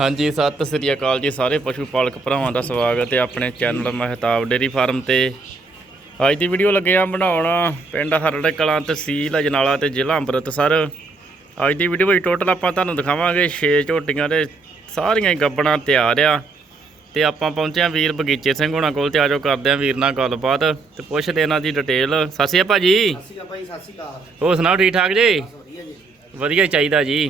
ਹਾਂਜੀ ਸਤਿ ਸ੍ਰੀ ਅਕਾਲ ਜੀ ਸਾਰੇ ਪਸ਼ੂ ਪਾਲਕ ਭਰਾਵਾਂ ਦਾ ਸਵਾਗਤ ਹੈ ਆਪਣੇ ਚੈਨਲ ਮਹਿਤਾਬ ਡੇਰੀ ਫਾਰਮ ਤੇ। ਅੱਜ ਦੀ ਵੀਡੀਓ ਲੱਗੇ ਆ ਬਣਾਉਣ ਪਿੰਡ ਹਰੜ ਕਲਾਂ ਤਹਿਸੀਲ ਅਜਨਾਲਾ ਤੇ ਜ਼ਿਲ੍ਹਾ ਅੰਮ੍ਰਿਤਸਰ। ਅੱਜ ਦੀ ਵੀਡੀਓ ਵਿੱਚ ਟੋਟਲ ਆਪਾਂ ਤੁਹਾਨੂੰ ਦਿਖਾਵਾਂਗੇ 6 ਝੋਟੀਆਂ ਦੇ ਸਾਰੀਆਂ ਹੀ ਗੱਬਣਾ ਤਿਆਰ ਆ। ਤੇ ਆਪਾਂ ਪਹੁੰਚੇ ਆ ਵੀਰ ਬਗੀਚੇ ਸਿੰਘ ਹੋਣਾ ਕੋਲ ਤੇ ਆਜੋ ਕਰਦੇ ਆ ਵੀਰ ਨਾਲ ਗੱਲਬਾਤ ਤੇ ਪੁੱਛਦੇ ਇਹਨਾਂ ਦੀ ਡਿਟੇਲ ਸਤਿ ਸ਼੍ਰੀ ਅਕਾਲ ਭਾਜੀ। ਸਤਿ ਸ਼੍ਰੀ ਅਕਾਲ ਭਾਈ ਸਤਿ ਸ਼੍ਰੀ ਅਕਾਲ। ਹੋਰ ਸੁਣਾਓ ਠੀਕ ਠਾਕ ਜੀ? ਵਧੀਆ ਜੀ। ਵਧੀਆ ਚਾਹੀਦਾ ਜੀ।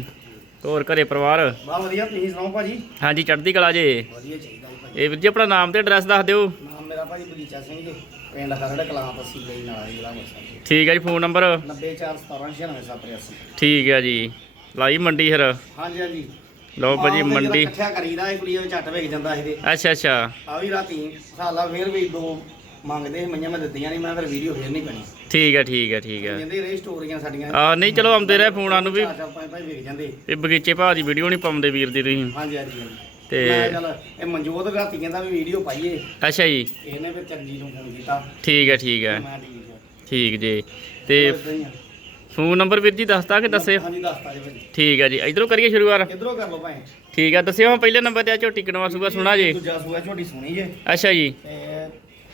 ਹੋਰ ਘਰੇ ਪਰਿਵਾਰ? ਬਾ ਵਧੀਆ ਤੁਸੀਂ ਸੁਣਾਓ ਭਾਜੀ? ਹਾਂਜੀ ਚੜ੍ਹਦੀ ਕਲਾ ਜੇ। ਵਧੀਆ ਚਾਹੀਦਾ ਜੀ ਇਹ ਵੀਰ ਜੀ ਆਪਣਾ ਨਾਮ ਤੇ ਐਡਰੈਸ ਦੱਸ ਦਿਓ। ਨਾਮ ਮੇਰਾ ਭਾਜੀ ਬਗੀਚਾ ਸਿੰਘ ਜੀ ਪਿੰਡ ਖਰੜ ਕਲਾਂ ਤਸੀ ਗਈ ਨਾਲ ਜ਼ਿਲ੍ਹਾ ਮੁਕਤਸਰ ਠੀਕ ਹੈ ਜੀ ਫੋਨ ਨੰਬਰ? 941799783 ਠੀਕ ਹੈ ਜੀ। ਲਾਈ ਮੰਡੀ ਫਿਰ? ਹਾਂਜੀ ਹਾਂਜੀ। ਲਓ ਭਾਜੀ ਆਹ ਤੇ ਮੰਡੀ। ਜਦੋਂ ਇਕੱਠਿਆ ਕਰੀਦਾ ਇਹ ਵੀਡੀਓ ਝੱਟ ਵੇਖ ਜਾਂਦਾ ਇਹਦੇ ਅੱਛਾ ਅੱਛਾ। ਆ ਵੀ ਰਾਤੀ ਸਾਲਾ ਫੇਰ ਵੀ ਦੋ ਮੰਗਦੇ ਸੀ, ਮਈਆਂ ਮੈਂ ਦਿੱਤੀਆਂ ਨਹੀਂ ਮੈਂ ਫਿਰ ਵੀਡੀਓ ਫੇਰ ਨਹੀਂ ਬਣੀ। ਠੀਕ ਹੈ ਠੀਕ ਹੈ ਠੀਕ ਹੈ ਕਹਿੰਦੇ ਰੇ ਸਟੋਰੀਆਂ ਸਾਡੀਆਂ। ਆ ਨਹੀਂ ਚਲੋ ਆਉਂਦੇ ਰਹੇ ਫੋਨਾਂ ਨੂੰ ਵੀ। ਚਾਰ ਚਾਰ ਪੰਜ ਪੰਜ ਵੇਖ ਜਾਂਦੇ। ਇਹ ਬਗੀਚੇ ਭਾਅ ਦੀ ਵੀਡੀਓ ਨਹੀਂ ਪਾਉਂਦੇ ਵੀਰ ਦੀ ਤੁਸੀਂ। ਹਾਂਜੀ ਹਾਂਜੀ ਹਾਂਜੀ। ਤੇ- ਮੈਂ ਚੱਲ ਇਹ ਮਨਜੋਤ ਰਾਤੀ ਕਹਿੰਦਾ ਵੀ ਵੀਡੀਓ ਪਾਈਏ। ਅੱਛਾ ਜੀ। ਇਹਨੇ ਫਿਰ ਚੰਗੀ ਨੂੰ ਫੋਨ ਕੀਤਾ। ਠੀਕ ਹੈ ਠੀਕ ਹੈ ਮੈਂ ਠੀਕ ਹੈ ਠੀਕ ਜੀ। ਤੇ ਏਦਾਂ ਹੀ ਆ। ਫੋਨ ਨੰਬਰ ਵੀਰ ਜੀ ਦੱਸਤਾ ਕਿ ਦੱਸੇ? ਹਾਂਜੀ ਦੱਸਤਾ ਜੀ ਭਾਜੀ। ਠੀਕ ਹੈ ਜੀ। ਇਧਰੋਂ ਕਰੀਏ ਸ਼ੁਰੂਆਤ ਇਧਰੋਂ ਕਰ ਲਓ ਭਾਈ ਠੀਕ ਹੈ ਦੱਸਿਓ ਹਾਂ ਪਹਿਲੇ ਨੰਬਰ ਤੇ ਆ ਝੋਟੀ ਕਿਨਵਾ ਸੂਗਾ ਸੁਣਾ ਜੀ। ਦੂਜਾ ਸੂਆ ਝੋਟੀ ਸੋਹਣੀ ਜੇ। ਅੱਛਾ ਜੀ। ਤੇ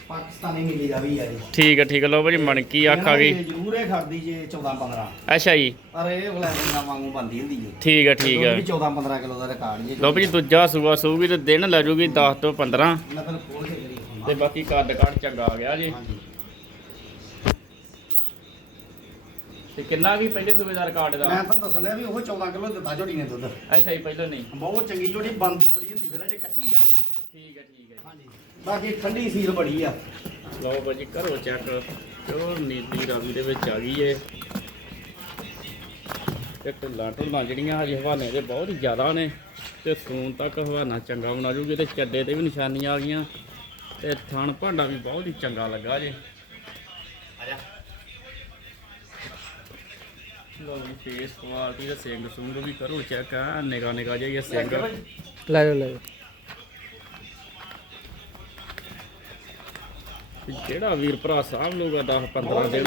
ਪਾਕਿਸਤਾਨੀ ਮਿਲੀ ਦਾ ਵੀ ਆ ਜੀ। ਠੀਕ ਹੈ ਠੀਕ ਹੈ ਲਓ ਭਾਜੀ ਮਣਕੀ ਅੱਖ ਆ ਗਈ। ਜ਼ਰੂਰ ਇਹ ਖੜਦੀ ਜੇ 14 15 ਅੱਛਾ ਜੀ। ਪਰ ਇਹ ਵਲੈਂਡੀਆਂ ਵਾਂਗੂ ਬੰਦੀ ਹੁੰਦੀ ਜੇ। ਠੀਕ ਹੈ ਠੀਕ ਹੈ ਦੁੱਧ ਵੀ 14 15 ਕਿਲੋ ਦਾ ਰਿਕਾਰਡ ਜੇ। ਲਓ ਭਾਜੀ ਦੂਜਾ ਸੂਆ ਸੂਗੀ ਤੇ ਦਿਨ ਲੈ ਜੂਗੀ 10 ਤੋਂ 15 ਮੈਂ ਤੁਹਾਨੂੰ ਖੋਲ ਕੇ ਕਰੀ ਦਿਖਾਉਣਾ। ਤੇ ਬਾਕੀ ਕੱਦ ਕੱਦ ਚੰਗਾ ਆ ਗਿਆ ਜੀ। ਤੇ ਕਿੰਨਾ ਵੀ ਪਹਿਲੇ ਸੂਬੇ ਦਾ ਰਿਕਾਰਡ ਦਾ? ਮੈਂ ਤੁਹਾਨੂੰ ਦੱਸਣਾ ਵੀ ਉਹ 14 ਕਿਲੋ ਦਿੱਤਾ ਝੋਟੀ ਨੇ ਦੁੱਧ। ਅੱਛਾ ਜੀ ਪਹਿਲਾਂ ਨਹੀਂ। ਬਹੁਤ ਚੰਗੀ ਝੋਟੀ ਬੰਦੀ ਬੜੀ ਹੁੰਦੀ ਫਿਰ ਜੇ ਕੱਚੀ ਆ। ਠੀਕ ਹੈ ਠੀਕ ਹੈ ਹਾਂਜੀ। ਬਾਕੀ ਠੰਡੀ ਸੀਲ ਬੜੀ ਆ। ਲਓ ਭਾਜੀ ਕਰੋ ਚੈੱਕ ਪਿਓਰ ਨੀਲੀ ਰਾਵੀ ਦੇ ਵਿੱਚ ਆ ਗਈ ਏ। ਤੇ ਢੁੱਲਾਂ ਢੁੱਲਾਂ ਜਿਹੜੀਆਂ ਹਜੇ ਹਵਾਨੇ ਦੇ ਬਹੁਤ ਹੀ ਜ਼ਿਆਦਾ ਨੇ। ਤੇ ਸੂਨ ਤੱਕ ਹਵਾਨਾ ਚੰਗਾ ਬਣਾ ਜੂਗੀ ਤੇ ਚੱਡੇ ਤੇ ਵੀ ਨਿਸ਼ਾਨੀਆਂ ਆ ਗਈਆਂ। ਤੇ ਥਣ ਭਾਂਡਾ ਵੀ ਬਹੁਤ ਹੀ ਚੰਗਾ ਲੱਗਾ ਜੇ। ਆਜਾ ਲਓ ਜੀ ਫੇਸ ਕੁਆਲਿਟੀ ਦਾ ਸਿੰਘ ਸੁੰਗ ਵੀ ਕਰੋ ਚੈੱਕ ਆ। ਨਿਗਾ ਨਿਗਾ ਜਿਹਾ ਸਿੰਘ। ਲੈ ਲਓ ਲੈ ਜਿਹੜਾ ਵੀਰ ਭਰਾ ਸਾਹਬ ਲੂਗਾ 10 15 ਦਿਨ?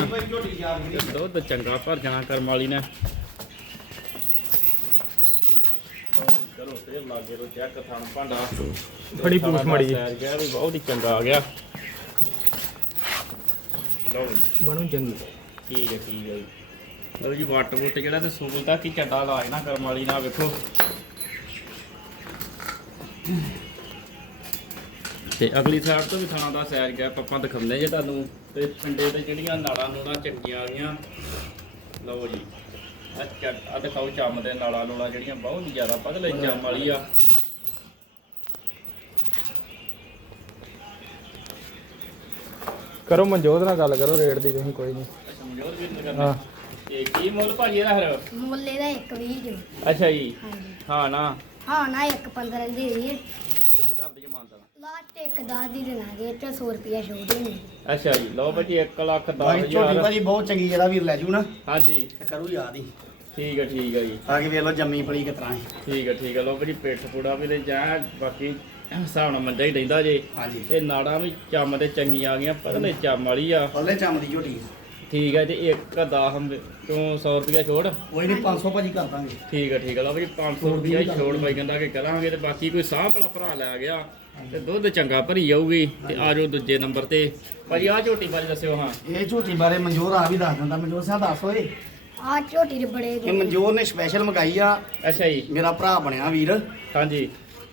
ਦੁੱਧ ਚੰਗਾ ਭਰ ਜਾਣਾ ਕਰਮ ਵਾਲੀ ਨੇ। ਕਰੋ ਤੇ ਲਾਗੇ ਰੋ ਚੈੱਕ ਥਣ ਭਾਂਡਾ। ਬੜੀ ਪੂਛ ਮਾੜੀ ਗਿਆ ਵੀ ਬਹੁਤ ਹੀ ਚੰਗਾ ਆ ਗਿਆ। ਲਓ ਬਣੂ ਚੰਗੀ। ਠੀਕ ਹੈ ਠੀਕ ਹੈ ਜੀ। ਲਓ ਜੀ ਵੱਟ ਵੁੱਟ ਜਿਹੜਾ ਤੇ ਸੂਲ ਤੱਕ ਹੀ ਚੱਡਾ ਲਾਜ ਨਾ ਕਰਮ ਵਾਲੀ ਨਾਲ ਵੇਖੋ। ਤੇ ਅਗਲੀ ਸਾਈਡ ਤੋਂ ਵੀ ਥਾਣਾ ਦਾ ਸੈਰ ਗਿਆ ਆਪਾਂ ਦਿਖਾਉਂਦੇ ਜੇ ਤੁਹਾਨੂੰ। ਤੇ ਪਿੰਡੇ ਤੇ ਜਿਹੜੀਆਂ ਨਾੜਾਂ ਨੂੜਾਂ ਚੰਗੀਆਂ ਆ ਗਈਆਂ। ਲਓ ਜੀ ਆ ਦਿਖਾਓ ਚੰਮ ਦੇ ਨਾੜਾਂ ਨੂੜਾਂ ਜਿਹੜੀਆਂ ਬਹੁਤ ਹੀ ਜ਼ਿਆਦਾ ਪਤਲੇ ਚੰਮ ਵਾਲੀ ਆ। ਕਰੋ ਮਨਜੋਤ ਨਾਲ ਗੱਲ ਕਰੋ ਰੇਟ ਦੀ ਤੁਸੀਂ ਕੋਈ ਨਹੀਂ। ਸਮਝੋ ਵੀ ਨਹੀਂ ਹਾਂ। ਕਰਨਾ ਤੇ ਕੀ ਮੁੱਲ ਭਾਜੀ ਇਹਦਾ ਫਿਰ? ਮੁੱਲੇ ਦਾ ਇੱਕ ਵੀਹ ਜੋ। ਅੱਛਾ ਜੀ। ਹਾਂ ਨਾ। ਹਾਂ ਨਾ ਇੱਕ 15 ਦੀ ਦੇ ਹੋਰ ਕਰ ਦਈਏ ਮਾਨਤਾ ਲਾਸਟ ਇੱਕ 10 ਦੀ ਦੇਣਾਗੇ ਤੇ 100 ਰੁਪਿਆ ਛੋੜ ਦੇਣੇ ਅੱਛਾ ਜੀ ਲਓ ਭਾਜੀ 1 ਲੱਖ ਭਾਈ ਝੋਟੀ 10000 ਭਾਜੀ ਬਹੁਤ ਚੰਗੀ ਜਿਹੜਾ ਵੀਰ ਲੈ ਜੂ ਨਾ। ਹਾਂਜੀ। ਤੇ ਕਰੂ ਯਾਦ ਹੀ। ਠੀਕ ਹੈ ਠੀਕ ਹੈ ਜੀ। ਆ ਕੇ ਵੇਖ ਲਓ ਜੰਮੀ ਪਲੀ ਕਿਤਰਾ ਹੈ। ਠੀਕ ਹੈ ਠੀਕ ਹੈ ਲਓ ਭਾਜੀ ਪਿੱਠ ਪੂੜਾ ਵੀ ਤੇ ਜਾ ਬਾਕੀ ਹਿਸਾਬ ਨਾਲ ਹੀ ਰਹਿੰਦਾ ਜੇ। ਹਾਂਜੀ। ਇਹ ਨਾੜਾਂ ਵੀ ਚੰਮ ਤੇ ਚੰਗੀਆਂ ਆ ਗਈਆਂ ਪਤਲੇ ਚੰਮ ਵਾਲੀ ਆ। ਪੱਲੇ ਚੰਮ ਦੀ ਝੋਟੀ। ਠੀਕ ਹੈ ਜੀ ਇੱਕ 10 ਤੋਂ 100 ਰੁਪਇਆ ਛੋੜ? ਕੋਈ ਨਹੀਂ 500 ਭਾਜੀ ਕਰ ਦਾਂਗੇ। ਠੀਕ ਹੈ ਠੀਕ ਹੈ ਲਓ ਭਾਜੀ 500 ਰੁਪਇਆ ਹੀ ਛੋੜ ਬਾਈ ਕਹਿੰਦਾ ਕਿ ਕਰਾਂਗੇ ਤੇ ਬਾਕੀ ਕੋਈ ਸਾਹ ਵਾਲਾ ਭਰਾ ਲੈ ਗਿਆ ਤੇ ਦੁੱਧ ਚੰਗਾ ਭਰੀ ਜਾਊਗੀ ਤੇ ਆ ਜਾਓ ਦੂਜੇ ਨੰਬਰ ਤੇ। ਭਾਜੀ ਆ ਝੋਟੀ ਬਾਰੇ ਦੱਸਿਓ ਹਾਂ। ਇਹ ਝੋਟੀ ਬਾਰੇ ਮਨਜੋਰ ਆ ਵੀ ਦੱਸ ਦਿੰਦਾ। ਮਨਜੋਰ ਸਾਹਿਬ ਦੱਸ ਓਏ। ਆ ਝੋਟੀ ਦੇ ਬੜੇ ਇਹ ਮਨਜੋਰ ਨੇ ਸਪੈਸ਼ਲ ਮੰਗਾਈ ਆ। ਅੱਛਾ ਜੀ। ਮੇਰਾ ਭਰਾ ਬਣਿਆ ਵੀਰ। ਹਾਂਜੀ।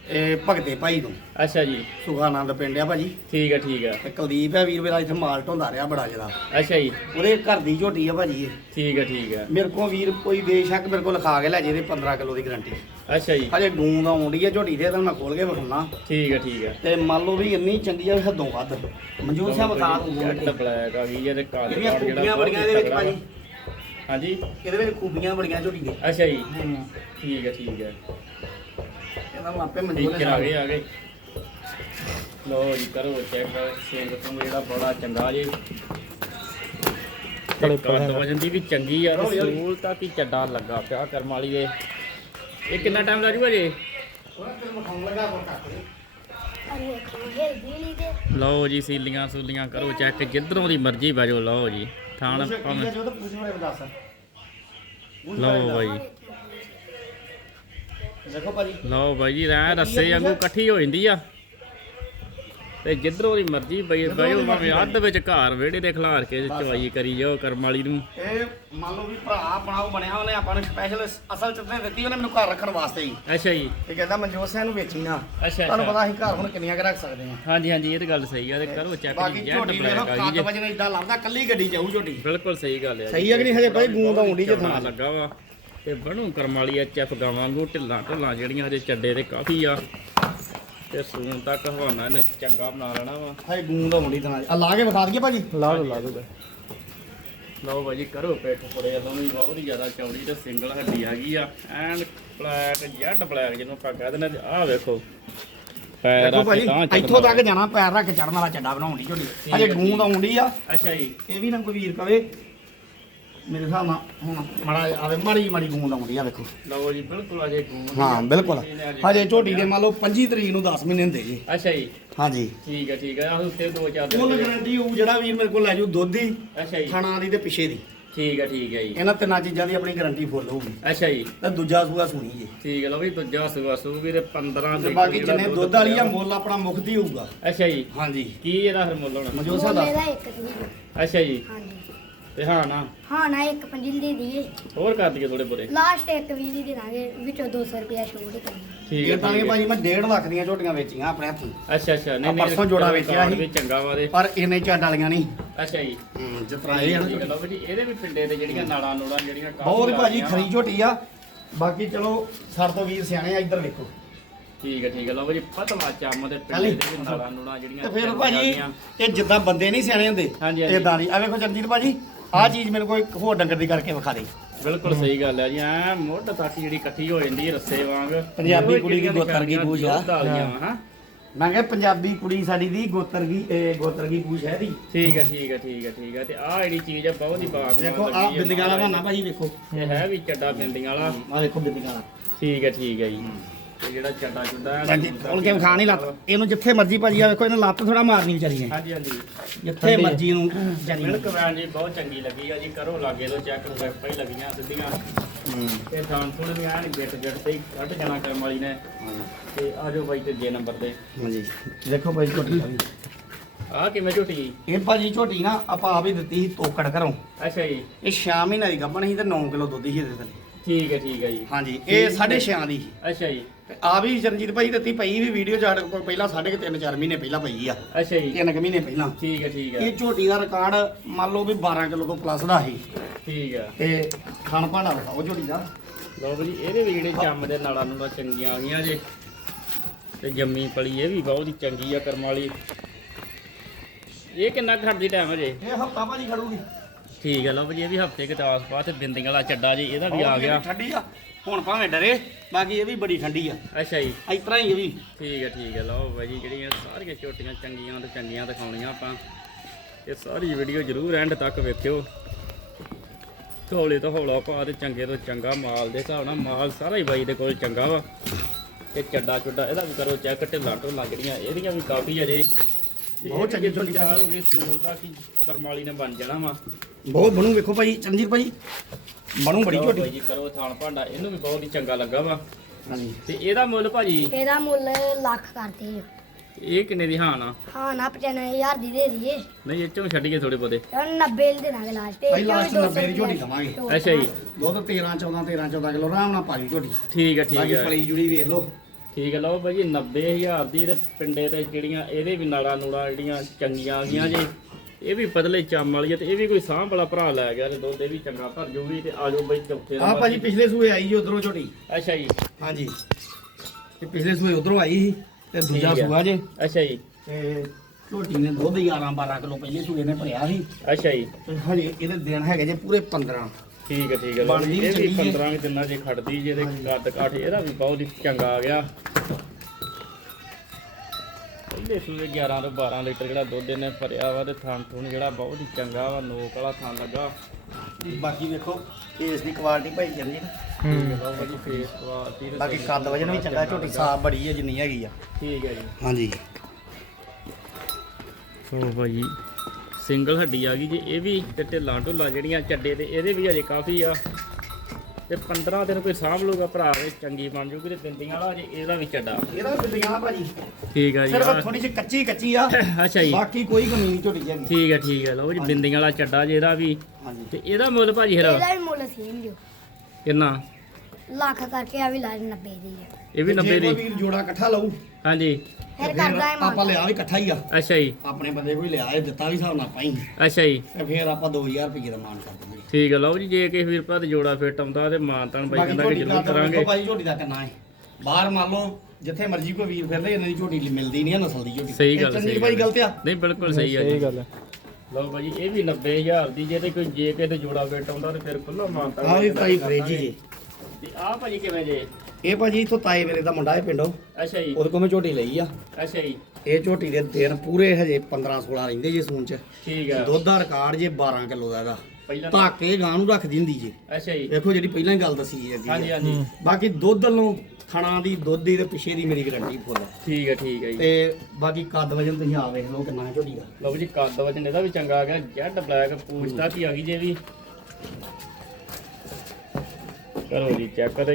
ਇਹ ਭਗਤੇ ਭਾਈ ਤੋਂ ਅੱਛਾ ਜੀ। ਸੁਖਾਨੰਦ ਪਿੰਡ ਆ ਭਾਜੀ। ਠੀਕ ਹੈ ਠੀਕ ਹੈ ਤੇ ਕੁਲਦੀਪ ਹੈ ਵੀਰ ਮੇਰਾ ਇੱਥੇ ਮਾਲ ਢੋਂਦਾ ਰਿਹਾ ਬੜਾ ਜਿਹਦਾ ਅੱਛਾ ਜੀ। ਉਹਦੇ ਘਰ ਦੀ ਝੋਟੀ ਆ ਭਾਜੀ ਇਹ। ਠੀਕ ਹੈ ਠੀਕ ਹੈ ਮੇਰੇ ਕੋਲ ਵੀਰ ਕੋਈ ਬੇਸ਼ੱਕ ਮੇਰੇ ਕੋਲ ਲਿਖਾ ਕੇ ਲੈ ਜੇ ਇਹਦੇ 15 ਕਿਲੋ ਦੀ ਗਾਰੰਟੀ ਅੱਛਾ ਜੀ। ਹਜੇ ਗੂੰ ਆਉਂਦੀ ਆ ਝੋਟੀ ਦੇ ਤਾਂ ਮੈਂ ਖੋਲ ਕੇ ਵਿਖਾਉਣਾ। ਠੀਕ ਹੈ ਠੀਕ ਹੈ ਤੇ ਮੰਨ ਲਓ ਵੀ ਇੰਨੀ ਚੰਗੀ ਆ ਵੀ ਹੱਦੋਂ ਵੱਧ। ਮਨਜੋਰ ਸਾਹਿਬ ਵਿਖਾ ਜੱਟ ਦੂੰਗਾ। ਬਲੈਕ ਆ ਹੈ ਤੇ ਕਾਲ ਇਹਦੀਆਂ ਖੂਬੀਆਂ ਬੜੀਆਂ ਇਹਦੇ ਵਿੱਚ ਭਾਜੀ। ਹਾਂਜੀ? ਇਹਦੇ ਵਿੱਚ ਖੂਬੀਆਂ ਬੜੀਆਂ ਝੋਟੀ ਦੇ। ਅੱਛਾ ਜੀ। ਠੀਕ ਹੈ ਠੀਕ ਹੈ ਇਹਨਾਂ ਨੂੰ ਆਪੇ ਮਨਜੋਰ ਨੇ ਆ ਗਏ ਆ ਗਏ। ਲੋ ਜੀ ਕਰੋ ਚੈੱਕ ਸਿੰਘ ਤੋਂ ਜਿਹੜਾ ਬੜਾ ਚੰਗਾ ਜੀ। ਤੇ ਬੜੇ ਕੱਦ ਬੜੇ। ਵਜਨ ਦੀ ਵੀ ਚੰਗੀ ਆ ਤੇ ਸੂਲ ਤੱਕ ਹੀ ਚੱਡਾ ਲੱਗਾ ਪਿਆ ਕਰਮ ਵਾਲੀ ਦੇ ਇਹ ਕਿੰਨਾ ਟਾਈਮ ਲੱਗੂਗਾ ਜੀ? ਅਰੇ ਵੇਖੋ ਹਿਲਦੀ ਨਹੀਂ ਤੇ ਲਓ ਜੀ ਸੀਲੀਆਂ ਸੂਲੀਆਂ ਕਰੋ ਚੈੱਕ ਜਿੱਧਰੋਂ ਦੀ ਮਰਜ਼ੀ ਬਾਜੋ ਲਓ ਜੀ। ਥਾਣ ਭਾਵੇਂ ਲਓ ਬਾਈ। ਦੇਖੋ ਭਾਜੀ। ਲਓ ਬਾਈ ਜੀ ਰਹਿ ਰੱਸੇ ਵਾਂਗੂ ਇਕੱਠੀ ਹੋ ਜਾਂਦੀ ਆ। ਤੇ ਜਿੱਧਰੋਂ ਦੀ ਮਰਜ਼ੀ ਬਈ ਬਈ ਉਹ ਭਾਵੇਂ ਅੱਧ ਵਿੱਚ ਘਰ ਵਿਹੜੇ ਦੇ ਖਿਲਾਰ ਕੇ ਚਵਾਈ ਕਰੀ ਜਾਓ ਕਰਮ ਵਾਲੀ ਨੂੰ। ਇਹ ਮੰਨ ਲਓ ਵੀ ਭਰਾ ਉਹ ਬਣਿਆ ਉਹਨੇ ਆਪਾਂ ਨੂੰ ਸਪੈਸ਼ਲ ਅਸਲ ਚ ਉਹਨੇ ਦਿੱਤੀ ਉਹਨੇ ਮੈਨੂੰ ਘਰ ਰੱਖਣ ਵਾਸਤੇ ਹੀ। ਅੱਛਾ ਜੀ। ਤੇ ਕਹਿੰਦਾ ਮਨਜੋਤ ਸਿੰਘ ਨੂੰ ਵੇਚੀ ਨਾ। ਅੱਛਾ ਤੁਹਾਨੂੰ ਪਤਾ ਅਸੀਂ ਘਰ ਹੁਣ ਕਿੰਨੀਆਂ ਕੁ ਰੱਖ ਸਕਦੇ ਹਾਂ। ਹਾਂਜੀ ਹਾਂਜੀ ਇਹ ਤਾਂ ਗੱਲ ਸਹੀ ਆ ਤੇ ਕਰੋ ਚੈੱਕ ਬਾਕੀ ਜੀ ਝੋਟੀ ਵੇਖ ਆ ਕੱਦ ਜੀ। ਵਜਨ ਇਦਾਂ ਲੱਗਦਾ ਕੱਲੀ ਗੱਡੀ ਆਊ ਝੋਟੀ। ਬਿਲਕੁਲ ਸਹੀ ਗੱਲ ਹੈ ਸਹੀ ਹੈ ਕਿ ਨਹੀਂ ਹਜੇ ਭਾਈ ਗੂੰਦ ਆਉਂਦੀ ਜੇ ਥਾਂ। ਲੱਗਾ ਵਾ। ਤੇ ਬਣੂ ਕਰਮ ਵਾਲੀ ਐਚ ਐਫ ਗਾਵਾਂ ਵਾਂਗੂ ਢਿੱਲਾਂ ਢਿੱਲਾਂ ਜਿਹੜੀਆਂ ਹਜੇ ਚੱਡੇ ਤੇ ਕਾਫੀ ਆ। ਤੇ ਸੂਣ ਤੱਕ ਹਵਾਨਾ ਨੇ ਚੰਗਾ ਬਣਾ ਲੈਣਾ ਵਾ। ਹਾਏ ਗੂੰਦ ਆਉਂਦੀ ਥਾਂ ਆ ਲਾ ਕੇ ਵਿਖਾ ਦਈਏ ਭਾਜੀ। ਲਾ ਦੋ ਲਾ ਦੋ ਲਓ ਬਾਈ ਜੀ ਕਰੋ ਪੇਟ ਪੁੜੇ ਵੱਲੋਂ ਵੀ ਬਹੁਤ ਹੀ ਜ਼ਿਆਦਾ ਚੌੜੀ ਤੇ ਸਿੰਗਲ ਹੱਡੀ ਹੈਗੀ ਆ। ਐਂਡ ਬਲੈਕ ਜੈਡ ਬਲੈਕ ਜਿਹਨੂੰ ਆਪਾਂ ਕਹਿ ਦਿੰਦੇ ਨੇ ਆਹ ਵੇਖੋ। ਪੈਰ ਦੇਖੋ ਭਾਜੀ ਤਾਂ ਇੱਥੋਂ ਤੱਕ ਜਾਣਾ ਪੈਰ ਰੱਖ ਚੜਨ ਵਾਲਾ ਚੱਡਾ ਬਣਾਉਣੀ ਝੋਟੀ ਹਜੇ ਗੂੰਦ ਆਉਂਦੀ ਆ। ਅੱਛਾ ਜੀ। ਇਹ ਵੀ ਨਾ ਕੋਈ ਵੀਰ ਕਵੇ ਮੇਰੇ ਹਿਸਾਬ ਨਾਲ ਹੁਣ ਮੜਾ ਆਵੇ ਮਾੜੀ ਮਾੜੀ ਗੂੰਦ ਆਉਂਦੀ ਆ ਵੇਖੋ। ਲਓ ਜੀ ਬਿਲਕੁਲ ਅਜੇ ਗੂੰ ਹਾਂ ਬਿਲਕੁਲ। ਹਜੇ ਝੋਟੀ ਦੇ ਮੰਨ ਲਓ 25 ਤਰੀਕ ਨੂੰ 10 ਮਹੀਨੇ ਹੁੰਦੇ ਜੀ। ਅੱਛਾ ਜੀ। ਹਾਂਜੀ। ਠੀਕ ਹੈ ਠੀਕ ਹੈ ਆਹ ਉੱਤੇ ਦੋ ਚਾਰ ਦਿਨ। ਫੁੱਲ ਗਰੰਟੀ ਉਹ ਜਿਹੜਾ ਵੀਰ ਮੇਰੇ ਕੋਲ ਲੈ ਜੂ ਦੁੱਧ ਦੀ ਅੱਛਾ ਜੀ। ਖਾਣਾ ਦੀ ਤੇ ਪਿੱਛੇ ਦੀ। ਠੀਕ ਹੈ ਠੀਕ ਹੈ ਜੀ। ਇਹਨਾਂ ਤਿੰਨਾਂ ਚੀਜ਼ਾਂ ਦੀ ਆਪਣੀ ਗਾਰੰਟੀ ਫੁੱਲ ਹੋਊਗੀ। ਅੱਛਾ ਜੀ। ਤੇ ਦੂਜਾ ਸੂਆ ਸੁਣੀ ਜੀ। ਠੀਕ ਹੈ ਲਓ ਵੀ ਦੂਜਾ ਸੁਗਾ ਸੂਗੀ ਤੇ 15 ਤੇ ਲੀਟਰ ਬਾਕੀ ਜਿੰਨੇ ਦੁੱਧ ਵਾਲੀ ਆ ਮੁੱਲ ਆਪਣਾ ਮੁਕਤੀ ਹੋਊਗਾ। ਅੱਛਾ ਜੀ। ਹਾਂਜੀ। ਕੀ ਇਹਦਾ ਫਿਰ ਮੁੱਲ ਹੋਣਾ? ਮਜੋ ਸਾਡਾ ਮੇਰਾ ਇੱਕ ਸੀ। ਅੱਛਾ ਜੀ। ਹਾਂਜੀ। ਤੇ ਹਾਂ ਨਾ। ਹਾਂ ਨਾ ਇੱਕ ਪੰਜਿਲ ਦੇ ਦੀਏ। ਹੋਰ ਕਰ ਦਈਏ ਥੋੜੇ ਬੁਰੇ। ਲਾਸਟ ਇੱਕ ਵੀ ਦੀ ਦੇਣਾਗੇ ਵਿੱਚੋਂ 200 ਰੁਪਿਆ ਛੋੜ ਹੀ ਠੀਕ ਇਹ ਤਾਂ ਇਹ ਭਾਜੀ ਮੈਂ 1.5 ਲੱਖ ਦੀਆਂ ਝੋਟੀਆਂ ਵੇਚੀਆਂ ਆਪਣੇ ਹੱਥੀਂ। ਅੱਛਾ ਅੱਛਾ। ਨਹੀਂ ਨਹੀਂ ਪਰਸੋਂ ਜੋੜਾ ਵੇਚਿਆ ਸੀ। ਵੀ ਚੰਗਾ ਵਾ ਦੇ ਪਰ ਇਹਨੇ ਝੱਡ ਵਾਲੀਆਂ ਨਹੀਂ। ਅੱਛਾ ਜੀ। ਜਿਸ ਤਰ੍ਹਾਂ ਇਹ ਆ ਨਾ ਹੈ ਲਓ ਜੀ ਇਹਦੇ ਵੀ ਪਿੰਡੇ ਤੇ ਜਿਹੜੀਆਂ ਨਾੜਾਂ ਨੂੜਾਂ ਜਿਹੜੀਆਂ ਕਾਫੀ ਬਹੁਤ ਭਾਜੀ ਲੱਗਦੀਆਂ ਖਰੀ ਝੋਟੀ ਆ। ਬਾਕੀ ਚਲੋ ਸਰ ਤੋਂ ਵੀਰ ਸਿਆਣੇ ਆ ਇੱਧਰ ਵੇਖੋ। ਠੀਕ ਹੈ ਠੀਕ ਹੈ। ਲਓ ਜੀ ਪਤਲਾ ਚੰਮ ਤੇ। ਪਿੰਡੇ ਦੇ ਵੀ ਨਾੜਾਂ ਨੂੜਾਂ ਜਿਹੜੀਆਂ ਤੇ ਫਿਰ ਭਾਜੀ। ਇਹ ਜਿੱਦਾਂ ਬੰਦੇ ਨਹੀਂ ਸਿਆਣੇ ਹੁੰਦੇ ਹਾਂਜੀ, ਹਾਂਜੀ। ਇਦਾਂ ਦੀ ਆ ਵੇਖੋ ਜਗਜੀਤ ਭਾਜੀ। ਆਹ ਚੀਜ਼ ਮੈਨੂੰ ਕੋਈ ਹੋਰ ਡੰਗਰ ਦੀ ਕਰਕੇ ਵਿਖਾ ਦੇ। ਬਿਲਕੁਲ ਸਹੀ ਗੱਲ ਹੈ ਜੀ ਐ ਮੁੱਢ ਤੱਕ ਜਿਹੜੀ ਇਕੱਠੀ ਹੋ ਜਾਂਦੀ ਹੈ ਰੱਸੇ ਵਾਂਗ। ਪੰਜਾਬੀ ਉਹ ਕੁੜੀ ਦੀ ਜਿਹੜੀਆਂ ਗੋਤਰ ਦੀ ਪੂਛ ਆ। ਦੁੱਧ ਵਾਲੀਆਂ ਵਾ, ਹਾਂ। ਮੈਂ ਕਿਹਾ ਪੰਜਾਬੀ ਕੁੜੀ ਸਾਡੀ ਦੀ ਗੋਤਰਗੀ ਇਹ ਗੋਤਰਗੀ ਪੂਛ ਹੈ ਦੀ ਠੀਕ ਹੈ ਠੀਕ ਹੈ ਠੀਕ ਹੈ ਠੀਕ ਹੈ। ਤੇ ਆਹ ਜਿਹੜੀ ਚੀਜ਼ ਹੈ ਬਹੁਤ ਹੀ ਬਾਤ ਦੇਖੋ ਆਹ ਬਿੰਦੀਆਂ ਵਾਲਾ ਬਹਾਨਾ ਭਾਜੀ ਵੇਖੋ। ਇਹ ਹੈ ਵੀ ਚੱਡਾ ਬਿੰਦੀਆਂ ਵਾਲਾ। ਆਹ ਵੇਖੋ ਬਿੰਦੀਆਂ ਵਾਲਾ। ਠੀਕ ਹੈ ਠੀਕ ਹੈ ਜੀ। ਤੇ ਜਿਹੜਾ ਚੱਡਾ ਚੁੱਡਾ ਹੈ ਹਾਂਜੀ ਖੋਲ ਕੇ ਵਿਖਾ ਨਹੀਂ ਲੱਤ? ਇਹਨੂੰ ਜਿੱਥੇ ਮਰਜ਼ੀ ਭਾਜੀ ਆ ਵੇਖੋ ਇਹਨੇ ਲੱਤ ਥੋੜਾ ਮਾਰਨੀ ਵਿਚਾਰੀ ਨੇ। ਹਾਂਜੀ ਹਾਂਜੀ। ਜਿੱਥੇ ਮਰਜ਼ੀ ਇਹਨੂੰ ਜਾਨੀ ਮਿਲਕ ਵੈਨ ਜੀ ਬਹੁਤ ਚੰਗੀ ਲੱਗੀ ਆ ਜੀ ਕਰੋ ਲਾਗੇ ਲੋ ਚੈੱਕ ਸਵੈਪਾਂ ਹੀ ਲੱਗੀਆਂ ਸਿੱਧੀਆਂ। ਤੇ ਥਾਂ ਥੋੜੇ ਵੀ ਐਨ ਗਿੱਟ ਗਿੱਟ ਤੇ ਹੀ ਕੱਢ ਜਾਣਾ ਕਰਮ ਵਾਲੀ ਨੇ। ਤੇ ਆ ਜਾਓ ਬਾਈ ਤੀਜੇ ਨੰਬਰ ਤੇ। ਹਾਂਜੀ। ਦੇਖੋ ਭਾਈ ਝੋਟੀ ਦਾ ਵੀ ਆਹ ਕਿਵੇਂ ਝੋਟੀ ਇਹ ਭਾਜੀ ਝੋਟੀ ਨਾ ਆਪਾਂ ਆਪ ਹੀ ਦਿੱਤੀ ਸੀ ਤੋਕੜ ਘਰੋਂ। ਅੱਛਾ ਜੀ। ਇਹ 6 ਮਹੀਨੇ ਦੀ ਗੱਭਣ ਸੀ ਤੇ 9 ਕਿਲੋ ਦੁੱਧ ਸੀ ਇਹਦੇ ਥੱਲੇ ਠੀਕ ਹੈ ਠੀਕ ਹੈ ਜੀ। ਹਾਂਜੀ ਇਹ 6.5 ਦੀ ਅੱਛਾ ਜੀ। ਤੇ ਆ ਵੀ ਚਰਨਜੀਤ ਭਾਈ ਦਿੱਤੀ ਪਈ ਵੀ ਵੀਡੀਓ ਸਾਡੇ ਕੋਲ ਪਹਿਲਾਂ ਸਾਢੇ ਕੁ ਤਿੰਨ 4 ਮਹੀਨੇ ਪਹਿਲਾਂ ਪਈ ਆ। ਅੱਛਾ ਜੀ। ਤਿੰਨ ਕੁ ਮਹੀਨੇ ਪਹਿਲਾਂ। ਠੀਕ ਹੈ ਠੀਕ ਹੈ ਇਹ ਝੋਟੀ ਦਾ ਰਿਕਾਰਡ ਮੰਨ ਲਓ ਵੀ 12 ਕਿਲੋ ਤੋਂ ਪਲੱਸ ਦਾ ਸੀ। ਠੀਕ ਹੈ ਤੇ ਖਾਣ ਭਾਂਡਾ ਉਹ ਝੋਟੀ ਦਾ। ਲਓ ਜੀ ਇਹਦੇ ਵੀ ਜਿਹੜੇ ਚੰਮ ਦੇ ਨਾਲਾਂ ਨੂੜਾਂ ਚੰਗੀਆਂ ਆ ਗਈਆਂ ਜੇ। ਤੇ ਜੰਮੀ ਪਲੀ ਇਹ ਵੀ ਬਹੁਤ ਹੀ ਚੰਗੀ ਆ ਕਰਮ ਵਾਲੀ। ਇਹ ਕਿੰਨਾ ਖੜਦੀ ਟਾਈਮ ਅਜੇ ਇਹ ਹਫਤਾ ਭਾਜੀ ਖੜੂਗੀ। ਠੀਕ ਹੈ ਲਓ ਜੀ ਇਹ ਵੀ ਹਫ਼ਤੇ ਕੇ ਆਸ-ਪਾਸ ਤੇ ਬਿੰਦੀਆਂ ਵਾਲਾ ਚੱਡਾ ਜੀ ਇਹਦਾ ਵੀ ਆ ਗਿਆ। ਠੰਡੀ ਆ। ਹੁਣ ਭਾਵੇਂ ਡਰੇ ਬਾਕੀ ਇਹ ਵੀ ਬੜੀ ਠੰਡੀ ਆ। ਅੱਛਾ ਜੀ। ਇਸ ਤਰ੍ਹਾਂ ਹੀ ਇਹ ਵੀ। ਠੀਕ ਹੈ ਠੀਕ ਹੈ ਲਓ ਬਾਈ ਜੀ ਜਿਹੜੀਆਂ ਸਾਰੀਆਂ ਝੋਟੀਆਂ ਚੰਗੀਆਂ ਤੇ ਚੰਗੀਆਂ ਦਿਖਾਉਣੀਆਂ ਆਪਾਂ। ਇਹ ਸਾਰੀ ਵੀਡੀਓ ਜ਼ਰੂਰ ਐਂਡ ਤੱਕ ਵੇਖਿਓ। ਹੌਲੇ ਤੋਂ ਹੌਲਾ ਪਾ ਤੇ ਚੰਗੇ ਤੋਂ ਚੰਗਾ ਮਾਲ ਦੇ ਹਿਸਾਬ ਨਾਲ ਮਾਲ ਸਾਰਾ ਹੀ ਬਾਈ ਦੇ ਕੋਲ ਚੰਗਾ ਵਾ। ਤੇ ਚੱਡਾ ਚੁੱਡਾ ਇਹਦਾ ਵੀ ਕਰੋ ਚੈੱਕ ਢਿੱਲਾ ਢੋਲਾ ਜਿਹੜੀਆਂ ਇਹਦੀਆਂ ਵੀ ਕਾਫੀ ਅਜੇ ਬਹੁਤ ਚੰਗੀ ਹੋ ਗਈ ਕੀ ਨੇ ਬਣ ਜਾਣਾ ਵਾ। ਬਹੁਤ ਬਣੂ ਵੇਖੋ ਭਾਈ ਚਰਨਜੀਤ ਭਾਈ ਬਣੂ ਬੜੀ ਝੋਟੀ ਜੀ ਕਰੋ ਥਾਣ ਭਾਂਡਾ ਇਹਨੂੰ ਵੀ ਬਹੁਤ ਹੀ ਚੰਗਾ ਲੱਗਾ ਵਾ। ਹਾਂਜੀ। ਤੇ ਇਹਦਾ ਮੁੱਲ ਭਾਜੀ? ਇਹਦਾ ਮੁੱਲ ਲੱਖ ਕਰਦੇ ਜੋ ਇਹ ਕਿੰਨੇ ਦੀ ਹਾਂ ਨਾ ਹਾਂ ਨਾ 95000 ਦੀ ਦੇ ਦਈਏ। ਨਹੀਂ ਇਹ ਚੋਂ ਛੱਡ ਕੇ ਥੋੜੇ ਬੋਦੇ ਯਾਰ 90 ਦੀ ਦੇਣਾਗੇ ਲਾਸਟ ਤੇ ਭਾਈ ਲਾਸਟ 90 ਦੀ ਝੋਟੀ ਦਵਾਂਗੇ। ਅੱਛਾ ਜੀ। ਦੁੱਧ 13 14 13 14 ਕਿਲੋ ਆਰਾਮ ਨਾਲ ਪਾਜੀ ਝੋਟੀ। ਠੀਕ ਹੈ ਠੀਕ ਬਾਕੀ ਹੈ ਪਲੀ ਜੁੜੀ ਵੇਖ ਲਓ। ਠੀਕ ਹੈ ਲਓ ਭਾਜੀ 90000 ਦੀ ਤੇ ਪਿੰਡੇ ਤੇ ਜਿਹੜੀਆਂ ਇਹਦੇ ਵੀ ਨਾੜਾ ਨੂੜਾ ਜਿਹੜੀਆਂ ਚੰਗੀਆਂ ਆ ਗਈਆਂ ਜੀ। ਇਹ ਵੀ ਪਤਲੇ ਚੰਮ ਵਾਲੀ ਆ ਤੇ ਇਹ ਵੀ ਕੋਈ ਸਾਂਭ ਵਾਲਾ ਭਰਾ ਲੈ ਗਿਆ ਤੇ ਦੁੱਧ ਇਹ ਵੀ ਚੰਗਾ ਭਰ ਜੂਗੀ ਤੇ ਆਜੋ ਬਈ ਚੌਥੇ ਨੰਬਰ ਭਾਜੀ ਤੇ। ਪਿਛਲੇ ਸੂਏ ਆਈ ਜੀ ਉਧਰੋਂ ਝੋਟੀ। ਅੱਛਾ ਜੀ। ਹਾਂਜੀ। ਇਹ ਪਿਛਲੇ ਸੂਏ ਉਧਰੋਂ ਆਈ ਸੀ ਤੇ ਦੂਜਾ ਠੀਕ। ਸੂਆ ਜੇ। ਅੱਛਾ ਜੀ। ਤੇ ਝੋਟੀ ਨੇ ਦੁੱਧ 11 12 ਕਿਲੋ ਪਹਿਲੇ ਸੂਏ ਨੇ ਭਰਿਆ ਸੀ। ਅੱਛਾ ਜੀ। ਤੇ ਹਜੇ ਇਹਦੇ ਦਿਨ ਹੈਗੇ ਜੇ ਪੂਰੇ 15 ਠੀਕ ਹੈ ਠੀਕ ਹੈ। ਲਓ ਬਣਦੀ ਵੀ ਇਹ ਵੀ ਚੰਗੀ ਹੈ। 15 ਕੁ ਦਿਨਾਂ ਜੇ ਖੜਦੀ ਜੇ ਤੇ ਕੱਦ ਕਾਠ ਇਹਦਾ ਵੀ ਬਹੁਤ ਹੀ ਚੰਗਾ ਆ ਗਿਆ। ਪਹਿਲੇ ਸੂਏ 11 ਤੋਂ 12 ਲੀਟਰ ਜਿਹੜਾ ਦੁੱਧ ਇਹਨੇ ਭਰਿਆ ਵਾ ਤੇ ਥਣ ਥੁਣ ਜਿਹੜਾ ਬਹੁਤ ਹੀ ਚੰਗਾ ਵਾ ਨੋਕ ਵਾਲਾ ਥਣ ਲੱਗਾ। ਬਾਕੀ ਵੇਖੋ ਇਸ ਦੀ ਕੁਆਲਿਟੀ ਭਾਈ ਠੀਕ ਹੈ ਬਹੁਤ ਵਧੀਆ ਫੇਸ ਕੁਆਲਿਟੀ ਤੇ ਬਾਕੀ ਕੱਦ ਵਜਨ ਵੀ ਚੰਗਾ ਝੋਟੀ ਸਾਫ਼ ਬੜੀ ਹੈ ਜਿੰਨੀ ਹੈਗੀ ਆ। ਠੀਕ ਹੈ ਜੀ। ਹਾਂਜੀ। ਸੋ ਭਾਈ ਸਿੰਗਲ ਹੱਡੀ ਆ ਗਈ ਜੀ ਇਹ ਵੀ ਤੇ ਢਿੱਲਾਂ ਢੁੱਲਾਂ ਜਿਹੜੀਆਂ ਚੱਡੇ ਤੇ ਇਹਦੇ ਵੀ ਅਜੇ ਕਾਫੀ ਆ। ਤੇ 15 ਦਿਨ ਕੋਈ ਸਾਂਭ ਲੂਗਾ ਭਰਾ ਦੇ ਚੰਗੀ ਬਣ ਜੂਗੀ ਤੇ ਬਿੰਦੀਆਂ ਵਾਲਾ ਜੇ ਇਹਦਾ ਵੀ ਚੱਡਾ। ਇਹਦਾ ਵੀ ਬਿੱਲੀਆਂ ਆ ਭਾਜੀ। ਠੀਕ ਆ ਜੀ ਸਿਰਫ ਥੋੜੀ ਜਿਹੀ ਕੱਚੀ ਕੱਚੀ ਆ। ਅੱਛਾ ਜੀ। ਬਾਕੀ ਕੋਈ ਕਮੀ ਨਹੀਂ ਝੋਟੀ ਹੈਗੀ ਠੀਕ ਹੈ ਠੀਕ ਹੈ ਲਓ ਜੀ ਬਿੰਦੀਆਂ ਵਾਲਾ ਚੱਡਾ ਜੇ ਇਹਦਾ ਵੀ। ਹਾਂਜੀ। ਤੇ ਇਹਦਾ ਮੁੱਲ ਭਾਜੀ ਫਿਰ ਇਹਦਾ ਵੀ ਮੁੱਲ ਸੇਮ ਜੋ ਕਿੰਨਾ? ਲੱਖ ਕਰਕੇ ਆ ਵੀ ਲਾ 90 ਦੀ ਇਹ ਵੀ 90 ਜੇ ਕੋਈ ਦੀ ਜੋੜਾ ਇਕੱਠਾ ਲਊ ਹਾਂਜੀ। ਫਿਰ ਕਰਦਾ ਹੈ ਆਪਾਂ ਮਾਨ ਲਿਆ ਵੀ ਇਕੱਠਾ ਹੀ ਆ। ਅੱਛਾ ਜੀ। ਆਪਣੇ ਬੰਦੇ ਕੋਈ ਲਿਆ ਇਹ ਦਿੱਤਾ ਵੀ ਹਿਸਾਬ ਨਾਲ ਪਾਈ ਅੱਛਾ ਜੀ। ਤੇ ਫਿਰ ਆਪਾਂ 2000 ਰੁਪਏ ਦਾ ਮਾਨ ਕਰ ਦਿੰਦੇ। ਠੀਕ ਹੈ ਲਓ ਜੀ ਜੇ ਕਿਸੇ ਵੀਰ ਭਰਾ ਤੇ ਜੋੜਾ ਫਿੱਟ ਆਉਂਦਾ ਤੇ ਮਾਨਤਾਨ ਬਾਈ ਕਹਿੰਦਾ ਕਿ ਜ਼ਰੂਰ ਕਰਾਂਗੇ। ਭਾਈ ਝੋਟੀ ਦਾ ਕਿੰਨਾ ਹੈ। ਬਾਹਰ ਮੰਨ ਲਓ ਜਿੱਥੇ ਮਰਜ਼ੀ ਕੋਈ ਵੀਰ ਫਿਰਦੇ ਇਹਨਾਂ ਦੀ ਝੋਟੀ ਮਿਲਦੀ ਨਹੀਂ ਆ ਨਸਲ ਦੀ ਝੋਟੀ। ਸਹੀ ਗੱਲ ਸਹੀ ਭਾਈ ਗੱਲ। ਗਲਤ ਆ। ਨਹੀਂ ਬਿਲਕੁਲ ਸਹੀ ਹੈ ਸਹੀ ਜੀ ਗੱਲ ਹੈ ਲਓ ਭਾਜੀ ਇਹ ਵੀ 90000 ਦੀ ਜੇ ਤੇ ਕੋਈ ਜੇ ਕਿਸੇ ਤੇ ਜੋੜਾ ਫਿੱਟ ਆਉਂਦਾ ਤੇ ਫਿਰ ਖੁੱਲਾ ਮਾਨਤਾਨ ਆ ਵੀ ਭਾਈ ਫਰੇਜੀ ਜੀ ਤੇ ਆਹ ਭਾਜੀ ਕਿਵੇਂ ਜੇ? ਇਹ ਭਾਜੀ ਇਥੋਂ ਤਾਏ ਮੇਰੇ ਦਾ ਮੁੰਡਾ ਹੈ ਪਿੰਡੋਂ। ਅੱਛਾ ਜੀ। ਉਹਦੇ ਕੋਲ ਮੈਂ ਝੋਟੀ ਲਈ ਆ। ਅੱਛਾ ਜੀ। ਇਹ ਝੋਟੀ ਦੇ ਦਿਨ ਪੂਰੇ ਹਜੇ 15 16 ਰਹਿੰਦੇ ਜੇ ਸੂਨ ਚ। ਠੀਕ ਹੈ ਦੁੱਧ ਦਾ ਰਿਕਾਰਡ ਜੇ 12 ਕਿਲੋ ਦਾ ਇਹਦਾ ਪਹਿਲਾਂ ਧਾਕੇ ਗਾਂ ਨੂੰ ਰੱਖ ਦਿੰਦੀ ਜੇ। ਅੱਛਾ ਜੀ। ਵੇਖੋ ਜਿਹੜੀ ਪਹਿਲਾਂ ਹੀ ਗੱਲ ਦੱਸੀ ਜੀ ਅੱਗੇ। ਹਾਂਜੀ ਹਾਂਜੀ। ਬਾਕੀ ਦੁੱਧ ਵੱਲੋਂ ਥਣਾ ਦੀ ਦੁੱਧ ਦੀ ਤੇ ਪਿਛੇ ਦੀ ਮੇਰੀ ਗਰੰਟੀ ਫੁੱਲ ਆ। ਠੀਕ ਹੈ ਠੀਕ ਹੈ ਜੀ। ਤੇ ਬਾਕੀ ਕੱਦ ਵਜਨ ਤੁਸੀਂ ਆ ਵੇਖ ਲਓ ਕਿੰਨਾ ਹੈ ਝੋਟੀ ਦਾ। ਲਓ ਜੀ ਕੱਦ ਵਜਨ ਇਹਦਾ ਵੀ ਚੰਗਾ ਆ ਗਿਆ। ਜੈਡ ਬਲੈਕ ਪੂਛਤਾ ਕੀ ਆ ਗਈ ਜੇ ਵੀ। ਕਰੋ ਜੀ ਚੈੱਕ ਕਰੋ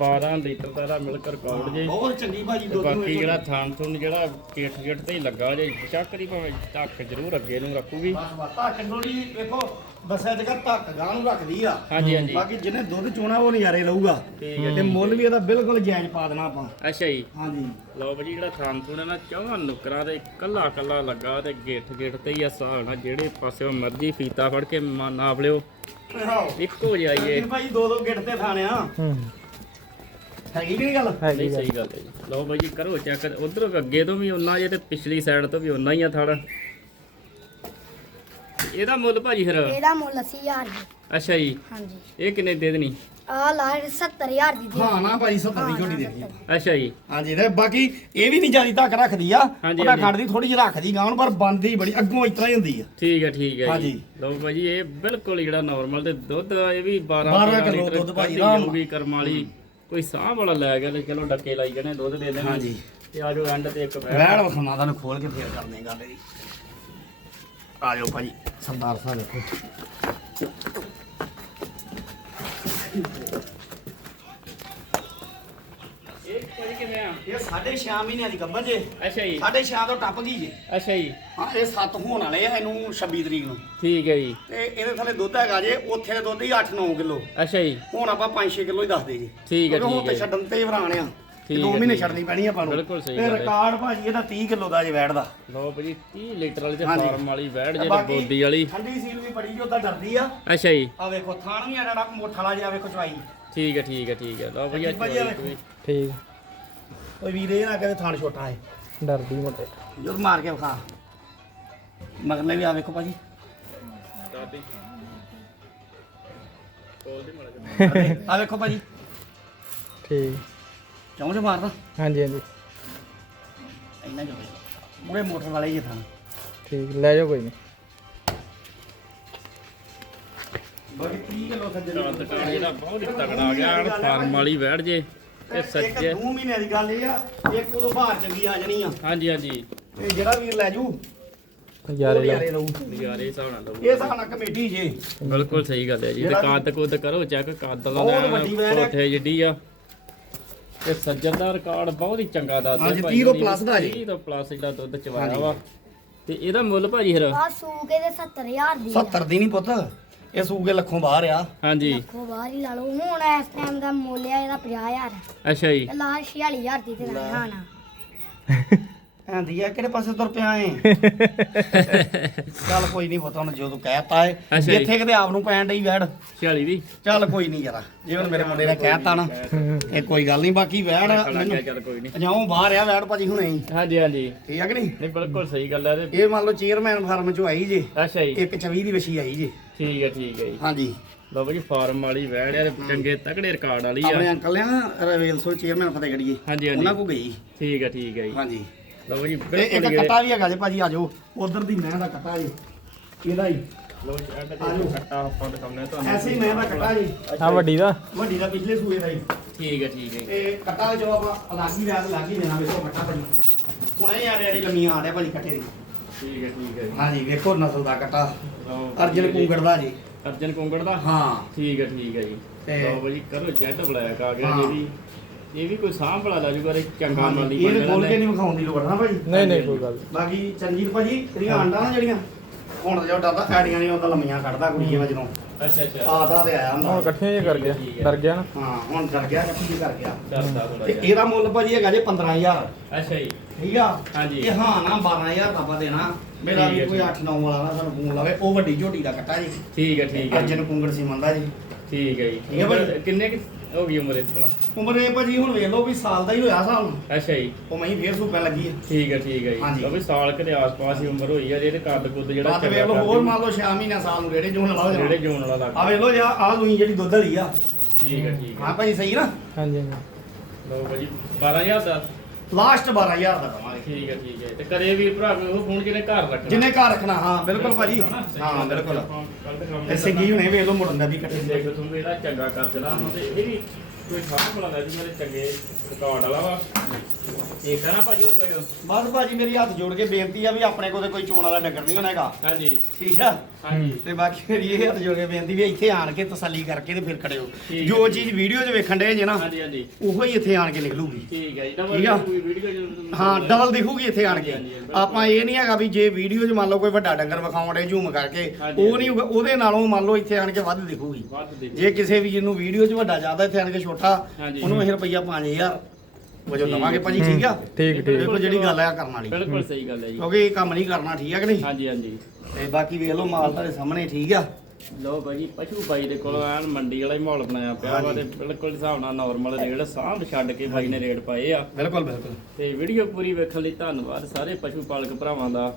12 ਲੀਟਰ ਦਾ ਇਹਦਾ ਮਿਲਕ ਰਿਕਾਰਡ ਜੇ। ਬਹੁਤ ਚੰਗੀ ਭਾਜੀ ਦੁੱਧ ਨੂੰ ਬਾਕੀ ਜਿਹੜਾ ਥਾਨ ਥੁਨ ਜਿਹੜਾ ਕੇਟ ਗੇਟ ਤੇ ਹੀ ਲੱਗਾ ਜੇ ਚੱਕ ਦੀ ਭਾਵੇਂ ਧੱਕ ਜ਼ਰੂਰ ਅੱਗੇ ਨੂੰ ਰੱਖੂਗੀ। ਬਸ ਬਸ ਧੱਕ ਥੋੜੀ ਵੇਖੋ। ਬੱਸਾਂ ਜਗ੍ਹਾ ਧੱਕ ਗਾਂ ਨੂੰ ਰੱਖਦੀ ਆ। ਹਾਂਜੀ ਹਾਂਜੀ। ਬਾਕੀ ਜਿਹਨੇ ਦੁੱਧ ਚੋਣਾ ਉਹ ਨਜ਼ਾਰੇ ਲਊਗਾ। ਠੀਕ ਹੈ। ਤੇ ਮੁੱਲ ਵੀ ਇਹਦਾ ਬਿਲਕੁਲ ਜਾਇਜ਼ ਪਾ ਦੇਣਾ ਆਪਾਂ। ਅੱਛਾ ਜੀ। ਹਾਂਜੀ। ਲਓ ਭਾਜੀ ਜਿਹੜਾ ਥਾਨ ਹੈ ਨਾ ਚੌਹਾਂ ਨੁਕਰਾਂ ਤੇ ਕੱਲਾ ਕੱਲਾ ਲੱਗਾ ਤੇ ਗੇਟ ਗੇਟ ਤੇ ਹੀ ਆ ਨਾਲ। ਜਿਹੜੇ ਪਾਸੇ ਮਰਜ਼ੀ ਫੀਤਾ ਫੜ ਕੇ ਨਾਪ ਲਿਓ ਇੱਕੋ ਜਿਹਾ ਹੀ ਇਹ ਭਾਈ ਦੋ ਦੋ ਗਿੱਟ ਤੇ ਥਾਣਿਆ ਹੂੰ। ਹੈਗੀ ਕਿ ਨਹੀਂ ਗੱਲ? ਹੈਗੀ ਨਹੀਂ ਸਹੀ ਗੱਲ ਹੈ ਜੀ। ਲਓ ਬਾਈ ਜੀ ਕਰੋ ਚੈੱਕ। ਉਧਰੋਂ ਅੱਗੇ ਤੋਂ ਵੀ ਉਨਾ ਜੇ ਤੇ ਪਿਛਲੀ ਸਾਈਡ ਤੋਂ ਵੀ ਉਨਾ ਹੀ ਆ ਥੜ ਇਹਦਾ ਮੁੱਲ ਭਾਜੀ ਫਿਰ? ਇਹਦਾ ਮੁੱਲ 80000 ਦੀ ਅੱਛਾ ਜੀ। ਹਾਂਜੀ। ਇਹ ਕਿੰਨੇ ਦੇ ਦੇਣੀ? ਆ ਲਾ 70000 ਦੀ ਦੇ ਹਾਂ ਨਾ ਭਾਈ 70 ਦੀ ਝੋਟੀ ਦੇ ਦਿੱਤੀ ਅੱਛਾ ਜੀ। ਹਾਂਜੀ ਤੇ ਬਾਕੀ ਇਹ ਵੀ ਨਹੀਂ ਜਿਆਦੀ ਧੱਕ ਰੱਖਦੀ ਆ। ਹਾਂਜੀ, ਉਹਦਾ ਹਾਂਜੀ। ਖੜਦੀ ਥੋੜੀ ਜਿਹੀ ਰੱਖਦੀ ਗਾਂ ਨੂੰ ਪਰ ਬੰਦੀ ਬੜੀ ਅੱਗੋਂ ਇਸ ਤਰ੍ਹਾਂ ਹੀ ਹੁੰਦੀ ਆ। ਠੀਕ ਹੈ ਠੀਕ ਹੈ ਜੀ। ਹਾਂਜੀ। ਲਓ ਭਾਜੀ ਇਹ ਬਿਲਕੁਲ ਜਿਹੜਾ ਨਾਰਮਲ ਤੇ ਦੁੱਧ ਆ, ਇਹ ਵੀ 12 12 13 ਕਿਲੋ ਲੀਟਰ ਦੁੱਧ ਭਾਜੀ, ਕੱਢੀ ਆਰਾਮ ਜਾਊਗੀ ਕਰਮ ਵਾਲੀ। ਕੋਈ ਸਾਹ ਵਾਲਾ ਲੈ ਗਿਆ ਤੇ ਚਲੋ ਡੱਕੇ ਲਾਈ ਜਾਣੇ ਦੁੱਧ ਦੇ ਦੇਣੇ। ਹਾਂਜੀ। ਤੇ ਆਜੋ ਐਂਡ ਤੇ ਇੱਕ ਬੈਠ। ਵੈੜ ਵਖਾਉਣਾ ਤੁਹਾਨੂੰ ਖੋਲ ਕੇ ਫੇਰ ਕਰਦੇ ਹਾਂ ਗੱਲ ਇਹਦੀ। ਆ ਜਾਓ ਭਾਜੀ। ਸਰਦਾਰ ਸਾਹਿਬ ਇਹ ਭਾਜੀ ਕਿਵੇਂ ਆ? ਇਹ ਸਾਢੇ 6 ਮਹੀਨਿਆਂ ਦੀ ਗੱਭਰ ਜੇ। ਅੱਛਾ ਜੀ। ਸਾਢੇ 6 ਤੋਂ ਟੱਪ ਗਈ ਜੇ। ਅੱਛਾ ਜੀ। ਹਾਂ ਇਹ 7 ਹੋਣ ਵਾਲੇ ਆ ਇਹਨੂੰ 26 ਤਰੀਕ ਨੂੰ। ਠੀਕ ਹੈ ਜੀ। ਤੇ ਇਹਦੇ ਥੱਲੇ ਦੁੱਧ ਹੈਗਾ ਜੇ ਉੱਥੇ ਦੇ ਦੁੱਧ ਹੀ 8-9 ਕਿਲੋ। ਅੱਛਾ ਜੀ। ਹੁਣ ਆਪਾਂ 5-6 ਕਿਲੋ ਹੀ ਦੱਸਦੇ ਜੀ ਠੀਕ ਹੈ, ਕਿਉਂਕਿ ਹੁਣ ਠੀਕ ਤੇ ਹੈ। ਛੱਡਣ ਤੇ ਹੀ ਭਰਾਣ ਆ। ਠੀਕ ਹੈ, ਮਹੀਨੇ ਠੀਕ ਹੈ। ਛੱਡਣੀ ਪੈਣੀ ਆਪਾਂ ਨੂੰ। ਬਿਲਕੁਲ ਸਹੀ ਤੇ ਗੱਲ ਹੈ। ਰਿਕਾਰਡ ਭਾਜੀ ਇਹਦਾ 30 ਕਿਲੋ ਦਾ ਜੇ ਵੈੜ ਦਾ। ਲਓ ਭਾਜੀ 30 ਲੀਟਰ ਵਾਲੀ ਤੇ ਹਾਂਜੀ। ਫਾਰਮ ਵਾਲੀ ਵੈੜ ਜਿਹੜੀ ਬਾਕੀ ਬੋਦੀ ਵਾਲੀ। ਠੰਡੀ ਸੀਲ ਵੀ ਬੜੀ ਜੋ ਤਾਂ ਡਰਦੀ ਆ। ਅੱਛਾ ਜੀ। ਆ ਵੇਖੋ ਥਾਣ ਵੀ ਆ ਜਿਹੜਾ ਮੋਠਾ ਵਾਲਾ ਜਿਹਾ ਵੇਖੋ ਚਵਾਈ ਠੀਕ ਹੈ ਠੀਕ ਹੈ ਠੀਕ ਹੈ। ਲਓ ਭਾਜੀ ਆ ਅੱਜ ਵੀ ਠੀਕ। ਓਏ ਵੀਰੇ ਇਹ ਨਾ ਕਹੇ ਥਾਣ ਛੋਟਾ ਹੈ। ਡਰਦੀ ਮੋਟੇ। ਜਦ ਮਾਰ ਕੇ ਵਿਖਾ। ਮਗਰਲੇ ਵੀ ਆ ਵੇਖੋ ਭਾਜੀ। ਦਾਦੀ। ਕੋਲ ਦੀ ਮੜਾ ਆ ਵੇਖੋ ਭਾਜੀ। ਠੀਕ। ਚੌਂਚ ਮਾਰਦਾ। ਹਾਂਜੀ ਹਾਂਜੀ। ਇੰਨਾ ਜੋ ਮੂਰੇ ਮੋਟਰ ਵਾਲੇ ਹੀ ਥਾਣ। ਠੀਕ ਲੈ ਜਾਓ ਕੋਈ ਨਹੀਂ ਬਾਕੀ 30 ਕਿਲੋ ਸੱਜਣ ਚਾਰ ਦੁਕਾਨ ਜਿਹੜਾ ਬਹੁਤ ਹੀ ਤਗੜਾ ਆ ਗਿਆ ਐਨ ਫਾਰਮ ਵਾਲੀ ਵੈੜ ਜੇ ਤੇ ਇੱਕ ਸੱਜੇ। ਦੋ ਗੱਲ ਇਹ ਆ ਇੱਕ ਉਦੋਂ ਬਾਹਰ ਚੰਗੀ ਆ ਜਾਣੀ ਆ। ਹਾਂਜੀ ਹਾਂਜੀ। ਤੇ ਜਿਹੜਾ ਵੀਰ ਲੈ ਜੂ ਯਾਰੇ ਯਾਰੇ ਲਊ। ਨਜ਼ਾਰੇ ਹਿਸਾਬ ਨਾਲ ਲਓ ਇਹ ਹਿਸਾਬ ਨਾਲ ਕਮੇਟੀ ਜੇ। ਬਿਲਕੁਲ ਸਹੀ ਗੱਲ ਹੈ ਜੀ। ਤੇ ਕੱਦ ਕੁੱਦ ਕਰੋ ਚੈੱਕ ਕੱਦ ਦਾ ਹੈ। ਕੋਠੇ ਜਿੱਡੀ ਆ। ਤੇ ਸੱਜਣ ਦਾ ਰਿਕਾਰਡ ਬਹੁਤ ਹੀ ਚੰਗਾ ਹਾਂਜੀ, ਭਾਈ 30 ਤੋਂ plus ਦਾ ਜੀ। 30 ਤੋਂ ਪਲੱਸ ਜਿਹੜਾ ਦੁੱਧ ਚਵਾਇਆ। ਵਾ। ਤੇ ਇਹਦਾ ਮੁੱਲ ਭਾਜੀ ਫਿਰ? ਆ ਸੂਕੇ ਦੇ 70000 ਦੀ 70 ਦੀ ਨਹੀਂ ਪੁੱਤ। ਇਹ ਸੂਗੇ ਲੱਖੋਂ ਬਾਹਰ ਆ। ਹਾਂਜੀ। ਦੇਖੋ ਬਾਹਰ ਹੀ ਲਾ ਲਓ। ਹੁਣ ਇਸ ਟਾਈਮ ਦਾ ਮੁੱਲ ਆ ਇਹਦਾ 50000 ਅੱਛਾ ਜੀ। ਤੇ ਲਾ 46000 ਦੀ ਤੇ ਲੈਣਾ ਨਾ ਆਂਦੀ ਆ ਕਿਹੜੇ ਪਾਸੇ ਤੁਰ ਪਿਆ ਏ ਚੱਲ ਕੋਈ ਨਹੀਂ ਪੁੱਤ ਹੁਣ ਜੋ ਤੂੰ ਕਹਿਤਾ ਏ। ਇੱਥੇ ਕਿਤੇ ਆਪ ਨੂੰ ਪੈਣ ਡਈ ਵੈੜ 46 ਦੀ? ਚੱਲ ਕੋਈ ਨਹੀਂ ਯਾਰਾ ਜੇ ਹੁਣ ਮੇਰੇ ਮੁੰਡੇ ਨੇ ਕਹਿਤਾ ਨਾ ਇਹ ਕੋਈ ਗੱਲ ਨਹੀਂ ਬਾਕੀ ਵੈੜ ਚੱਲ ਕੋਈ ਨਹੀਂ ਅਜਾਉਂ ਬਾਹਰ ਆ ਵੈੜ ਭਾਜੀ ਹੁਣੇ। ਹੀ ਹਾਂਜੀ ਹਾਂਜੀ। ਠੀਕ ਆ ਕਿ ਨਹੀਂ? ਨਹੀਂ ਬਿਲਕੁਲ ਸਹੀ ਗੱਲ ਹੈ ਇਹ ਮੰਨ ਲਓ ਚੇਅਰਮੈਨ ਫਾਰਮ ਚੋਂ ਆਈ ਜੇ ਅੱਛਾ ਜੀ। ਇੱਕ 24 ਦੀ ਵਛੀ ਆਈ ਜੇ। ਠੀਕ ਹੈ ਠੀਕ ਹੈ ਜੀ। ਹਾਂਜੀ। ਲਓ ਜੀ ਫਾਰਮ ਵਾਲੀ ਵੈੜ ਆ ਤੇ ਚੰਗੇ ਤਕੜੇ ਰਿਕਾਰਡ ਵਾਲੀ ਆਪਣੇ ਆ ਅੰਕਲ ਨੇ ਨਾ ਰਵੇਲਸੋ ਚੇਅਰਮੈਨ ਫਤਿਹਗੜੀਏ ਹਾਂਜੀ ਉਹਨਾਂ ਕੋ ਗਈ। ਠੀਕ ਹੈ ਠੀਕ ਹੈ ਜੀ। ਹਾਂਜੀ। ਲਓ ਜੀ ਤੇ ਇੱਕ ਬਿਲਕੁਲ ਕੱਟਾ ਵੀ ਹੈਗਾ ਜੇ ਭਾਜੀ ਆਜੋ ਉਧਰ ਦੀ ਮੈਂ ਦਾ ਕੱਟਾ ਜੀ। ਇਹਦਾ ਹੀ। ਲਓ ਜੀ ਐਂਡ ਤੇ ਕੱਟਾ ਆਪਾਂ ਦਿਖਾਉਂਦੇ ਹਾਂ ਤੁਹਾਨੂੰ। ਐਸੇ ਹੀ ਮੈਂ ਦਾ ਕੱਟਾ ਜੀ। ਆ ਵੱਡੀ ਦਾ। ਵੱਡੀ ਦਾ ਪਿਛਲੇ ਸੂਏ ਦਾ ਹੀ ਠੀਕ ਹੈ ਠੀਕ ਹੈ। ਤੇ ਕੱਟਾ ਜੋ ਆਪਾਂ ਅਲਾਗੀ ਵਿਆਹ ਅਲਾਗੀ ਦੇਣਾ ਵੇਖੋ ਕੱਟਾ ਭਾਜੀ। ਹੁਣੇ ਹੀ ਆ ਰੇੜੀ ਲੰਮੀਆਂ ਆ ਰਿਹਾ ਭਾਜੀ ਕੱਟੇ ਦੀ। ਠੀਕ ਹੈ ਠੀਕ ਹੈ ਜੀ। ਹਾਂਜੀ ਵੇਖੋ ਨਸਲ ਦਾ ਕੱਟਾ। ਲਓ ਅਰਜਨ ਕੁੰਗੜ ਦਾ ਜੀ। ਅਰਜਨ ਕੁੰਗੜ ਦਾ? ਹਾਂ। ਠੀਕ ਹੈ ਠੀਕ ਹੈ ਜੀ। ਤੇ ਲਓ ਭਾਜੀ ਕਰੋ ਜੈਡ ਬਲੈਕ ਆ ਗਿਆ ਹਾਂ। ਇਹ ਵੀ ਇਹ ਵੀ ਕੋਈ ਸਾਂਭ ਵਾਲਾ ਲੈ ਜੂਗਾ ਇਹ ਚੰਗਾ ਮਾਲੀ ਇਹ ਬਣ ਖੋਲ ਕੇ ਜਾਂਦਾ ਨਹੀਂ ਵਿਖਾਉਣ ਦੀ ਲੋੜ ਨਾ ਭਾਜੀ ਨਹੀਂ ਨਹੀਂ ਕੋਈ ਗੱਲ। ਬਾਕੀ ਚੰਜੀਤ ਭਾਜੀ ਤੇਰੀਆਂ ਆਂਡਾਂ ਨਾ ਜਿਹੜੀਆਂ ਹੁਣ ਜੋ ਡਰਦਾ ਐਡੀਆਂ ਨਹੀਂ ਉਹਦਾ ਲੰਮੀਆਂ ਕੱਢਦਾ ਕੁੜੀ ਜਿਵੇਂ ਜਦੋਂ। ਅੱਛਾ ਅੱਛਾ। ਆਦਾ ਤੇ ਆਇਆ ਹੁਣ ਇਕੱਠੀਆਂ ਜੇ ਕਰ ਗਿਆ। ਡਰ ਗਿਆ ਨਾ। ਹਾਂ ਹੁਣ ਡਰ ਗਿਆ ਕੱਟੀ ਕਰ ਗਿਆ। ਡਰਦਾ ਤੇ ਇਹਦਾ ਮੁੱਲ ਭਾਜੀ ਹੈਗਾ ਜੇ 15000 ਅੱਛਾ ਜੀ। ਠੀਕ ਆ? ਹਾਂਜੀ। ਇਹ ਹਾਂ ਨਾ 12000 ਦਾ ਆਪਾਂ ਦੇਣਾ। ਮੇਰਾ ਵੀ ਕੋਈ ਠੀਕ। 8-9 ਵਾਲਾ ਨਾ ਸਾਨੂੰ ਫੋਨ ਲਾਵੇ ਉਹ ਵੱਡੀ ਝੋਟੀ ਦਾ ਕੱਟਾ ਜੀ। ਠੀਕ ਹੈ ਠੀਕ ਹੈ। ਅਰਜਨ ਕੁੰਗੜ ਸੀ ਮੰਦਾ ਜੀ। ਠੀਕ ਹੈ ਜੀ ਠੀਕ ਹੈ। ਉਮਰ ਕਿੰਨੇ ਕੁ ਹੋ ਗਈ ਉਮਰ ਇਸ ਕੋਲ ਉਮਰ ਇਹ ਭਾਜੀ ਹੁਣ ਵੇਖ ਲਓ ਵੀ ਸਾਲ ਦਾ ਹੀ ਹੋਇਆ ਸਾਨੂੰ ਅੱਛਾ ਜੀ। ਉਹ ਮੈਂ ਫੇਰ ਸੂਪਣ ਲੱਗੀ ਹੈ ਠੀਕ ਹੈ ਠੀਕ ਹੈ ਜੀ। ਉਹ ਵੀ ਸਾਲ ਕੁ ਦੇ ਆਸ-ਪਾਸ ਹੀ ਉਮਰ ਹੋਈ ਆ ਜਿਹਦੇ ਕੱਦ ਕੁੱਦ ਜਿਹੜਾ ਬਾਤ ਵੇਖ ਲਓ ਹੋਰ ਮੰਨ ਲਓ 6 ਮਹੀਨੇ ਸਾਲ ਨੂੰ ਰੇੜੇ ਜੂਨ ਲਾਓ ਜਿਹੜੇ ਜਣਾ। ਜੂਨ ਵਾਲਾ ਲੱਗ ਆ ਵੇਖ ਲਓ ਜਾਂ ਆ ਤੁਸੀਂ ਜਿਹੜੀ ਦੁੱਧ ਵਾਲੀ ਆ। ਠੀਕ ਹੈ ਠੀਕ ਹਾਂ। ਹੈ ਭਾਜੀ ਸਹੀ ਨਾ? ਹਾਂਜੀ ਹਾਂਜੀ। ਲਓ ਭਾਜੀ 12000 ਦਾ? ਲਾਸਟ 12000 ਦਾ ਦਵਾਂਗੇ ਠੀਕ ਹੈ ਠੀਕ ਹੈ। ਤੇ ਕਰੇ ਵੀ ਭਰਾ ਕੋਈ ਉਹ ਫੋਨ ਜਿਹਨੇ ਘਰ ਰੱਖਣਾ? ਜਿੰਨੇ ਘਰ ਰੱਖਣਾ ਹਾਂ ਬਿਲਕੁਲ ਭਾਜੀ। ਹਾਂ ਬਿਲਕੁਲ। ਤੇ ਸਿੰਗੀ ਹੁਣੇ ਵੇਖ ਲਓ ਮੁੜਨ ਦਾ ਵੀ ਕੱਟੇ ਦੇਖ ਤੂੰ ਇਹਦਾ ਚੰਗਾ ਕਰ ਚਲਾ। ਤੇ ਇਹ ਵੀ ਕੋਈ ਸਾਹ ਬਣਾ ਲੈ ਜੀ ਮੇਰੇ ਚੰਗੇ ਰਿਕਾਰਡ ਵਾਲਾ ਵਾ। ਠੀਕ ਹੈ ਨਾ ਭਾਜੀ ਹੋਰ ਕੋਈ? ਬਸ ਭਾਜੀ ਮੇਰੀ ਹੱਥ ਜੋੜ ਕੇ ਬੇਨਤੀ ਆ ਵੀ ਆਪਣੇ ਕੋਲ ਤੇ ਕੋਈ ਚੋਣ ਵਾਲਾ ਡੰਗਰ ਨਹੀਂ ਹੋਣਾ ਹੈਗਾ ਹਾਂਜੀ। ਠੀਕ ਆ? ਹਾਂਜੀ। ਤੇ ਬਾਕੀ ਮੇਰੀ ਇਹ ਹੱਥ ਜੋੜ ਕੇ ਬੇਨਤੀ ਵੀ ਇੱਥੇ ਆਣ ਕੇ ਤਸੱਲੀ ਕਰਕੇ ਤੇ ਫਿਰ ਖੜਿਓ। ਠੀਕ ਜੋ। ਚੀਜ਼ ਵੀਡੀਓ 'ਚ ਵੇਖਣ ਦੇ ਜੇ ਨਾ ਹਾਂਜੀ ਹਾਂਜੀ। ਉਹੋ ਹੀ ਇੱਥੇ ਆਣ ਕੇ ਨਿਕਲੂਗੀ। ਠੀਕ ਹੈ ਜੀ। ਠੀਕ ਆ। ਕੋਈ ਵੀਡੀਓ ਜਦੋਂ ਹਾਂ ਡਬਲ ਦਿਖੂਗੀ ਇੱਥੇ ਆਣ ਕੇ। ਹਾਂਜੀ, ਹਾਂਜੀ, ਬਿਲਕੁਲ। ਆਪਾਂ ਇਹ ਨਹੀਂ ਹੈਗਾ ਵੀ ਜੇ ਵੀਡੀਓ 'ਚ ਮੰਨ ਲਓ ਕੋਈ ਵੱਡਾ ਡੰਗਰ ਵਿਖਾਉਣ ਦੇ ਝੂਮ ਕਰਕੇ ਹਾਂਜੀ, ਉਹ ਨਹੀਂ ਹੋਊਗਾ, ਉਹਦੇ ਨਾਲੋਂ ਮੰਨ ਲਓ ਇੱਥੇ ਆਣ ਕੇ ਵੱਧ ਦਿਖੂਗੀ। ਵੱਧ ਜੇ ਕਿਸੇ ਵੀ ਜਿਹਨੂੰ ਵੀਡੀਓ 'ਚ ਵੱਡਾ ਜ਼ਿਆਦਾ ਇੱਥੇ ਆਣ ਕੇ ਛੋਟਾ ਹਾਂਜੀ। ਉਹਨੂੰ ਇਹ ਰੁਪਈਆ 5000 ਵਜੋਂ ਹੈ। ਭਾਜੀ ਠੀਕ ਆ? ਠੀਕ ਠੀਕ। ਦੇਖੋ ਜਿਹੜੀ ਗੱਲ ਆ ਕਰਨ। ਵਾਲੀ ਬਿਲਕੁਲ ਸਹੀ ਗੱਲ ਹੈ ਜੀ। ਕਿਉਂਕਿ ਇਹ ਕੰਮ ਨਹੀਂ ਕਰਨਾ ਠੀਕ ਆ ਕਿ ਨਹੀਂ? ਹਾਂਜੀ ਹਾਂਜੀ। ਤੇ ਬਾਕੀ ਵੇਖ ਲਓ ਮਾਲ ਤੁਹਾਡੇ ਸਾਹਮਣੇ ਠੀਕ ਆ? ਲੋ ਭਾਜੀ ਪਸ਼ੂ ਬਾਈ ਦੇ ਕੋਲ ਐਨ ਮੰਡੀ ਵਾਲਾ ਹੀ ਮਾਹੌਲ ਬਣਾਇਆ ਪਿਆ ਵਾ ਤੇ ਬਿਲਕੁਲ ਹਿਸਾਬ ਨਾਲ ਨਾਰਮਲ ਰੇਟ ਸਾਂਭ ਛੱਡ ਕੇ ਬਾਈ ਨੇ ਰੇਟ ਪਾਏ ਆ। ਬਿਲਕੁਲ ਬਿਲਕੁਲ। ਤੇ ਵੀਡੀਓ ਪੂਰੀ ਵੇਖਣ ਲਈ ਧੰਨਵਾਦ ਸਾਰੇ ਪਸ਼ੂ ਪਾਲਕ ਭਰਾਵਾਂ ਦਾ।